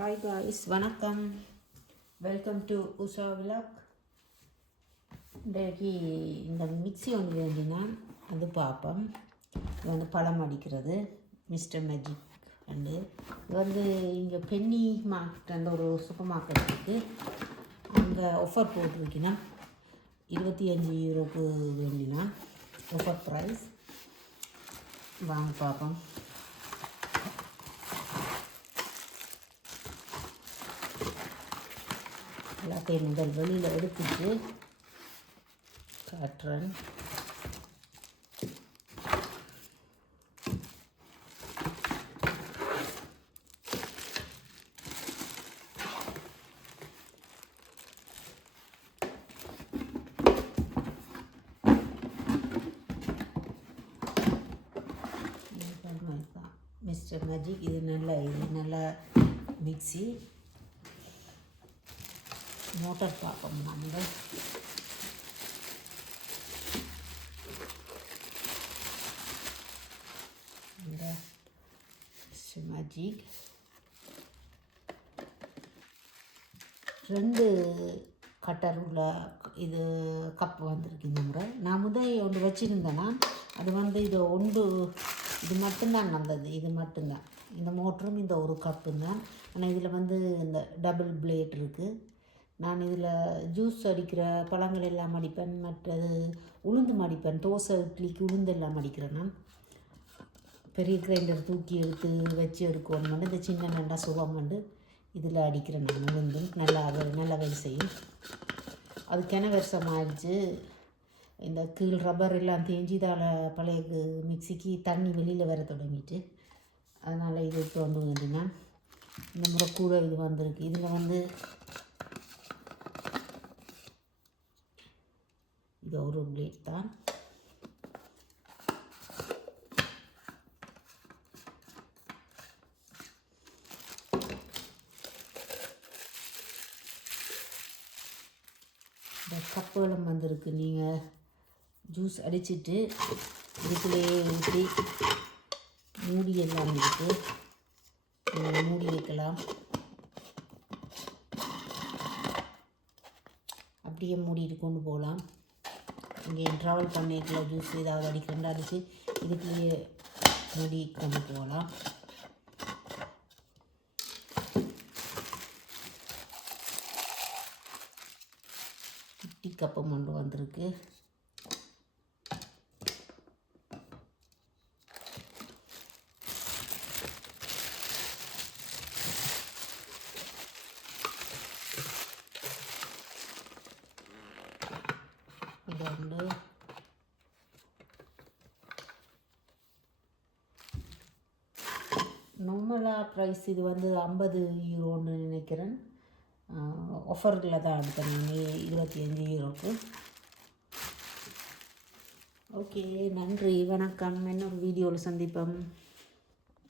Hi guys, வணக்கம். Welcome to Usha vlog. இன்றைக்கு இந்த மிக்ஸி ஒன்று வேண்டினா அது பார்ப்போம். இது வந்து பழம் அடிக்கிறது மிஸ்டர் மேஜிக் அண்டு இது வந்து இங்கே பென்னி மார்க்கெட் அந்த ஒரு சூப்பர் மார்க்கெட் இருக்குது. அங்கே ஆஃபர் போட்டிருக்கினா 25 யூரோக்கு வேண்டினா ஆஃபர் ப்ரைஸ். வாங்க பார்ப்போம். எல்லாத்தையும் முதல் வெளியில் எடுத்துட்டு காட்டுறேன். மிஸ்டர் மேஜிக் இது நல்ல மிக்ஸி. மோட்டார் பார்ப்போம் நம்ம. இந்த மிஸ்டர் மேஜிக் 2 கட்டர் உள்ள இது கப் வந்திருக்கு இந்த முறை. நான் ஒன்று வச்சுருந்தேன்னா அது வந்து இது மட்டும்தான் நல்லது. இது மட்டும்தான் இந்த மோட்டரும் இந்த ஒரு கப்பும் தான். ஆனால் இதில் வந்து இந்த டபுள் பிளேட் இருக்குது. நான் இதில் ஜூஸ் அடிக்கிற பழங்கள் எல்லாம் அடிப்பேன், மற்றது உளுந்து மடிப்பேன். தோசை இட்லிக்கு உளுந்து எல்லாம் அடிக்கிறேன். நான் பெரிய கிரைண்டர் தூக்கி வச்சு எடுக்கணும். இந்த சின்ன நண்டா சுகம் வந்து இதில் அடிக்கிறேன். நான் உளுந்து நல்ல வேலை செய்யும். அது கிணவரிசம் ஆயிடுச்சு. இந்த கீழ் ரப்பர் எல்லாம் தேஞ்சி இதால் பழைய மிக்சிக்கு தண்ணி வெளியில் வர தொடங்கிட்டு, அதனால் இது தோண்டு வேண்டினா இந்த முறை கூட இது வந்திருக்கு. இதில் வந்து இது ஒரு பிளேட் தான். இந்த கப்புகளும் வந்திருக்கு. நீங்கள் ஜூஸ் அடிச்சுட்டு இதுக்குள்ளேயே ஊற்றி மூடி எல்லாம் இருக்குது. நீங்கள் மூடி வைக்கலாம், அப்படியே மூடிட்டு கொண்டு போகலாம். இங்கே ட்ராவல் பண்ணிக்கலாம். ஜூஸ் ஏதாவது அடிக்கிறேன் அடித்து இதுக்குள்ளேயே மூடி கொண்டு போகலாம். குட்டி கப்பம் கொண்டு வந்திருக்கு. நார்மலாக ப்ரைஸ் இது வந்து 50 யூரோன்னு நினைக்கிறேன். ஆஃபரில் தான் எடுத்தேன் நான் 25 யூரோக்கு. ஓகே, நன்றி, வணக்கம். இன்னொரு வீடியோவில் சந்திப்போம்.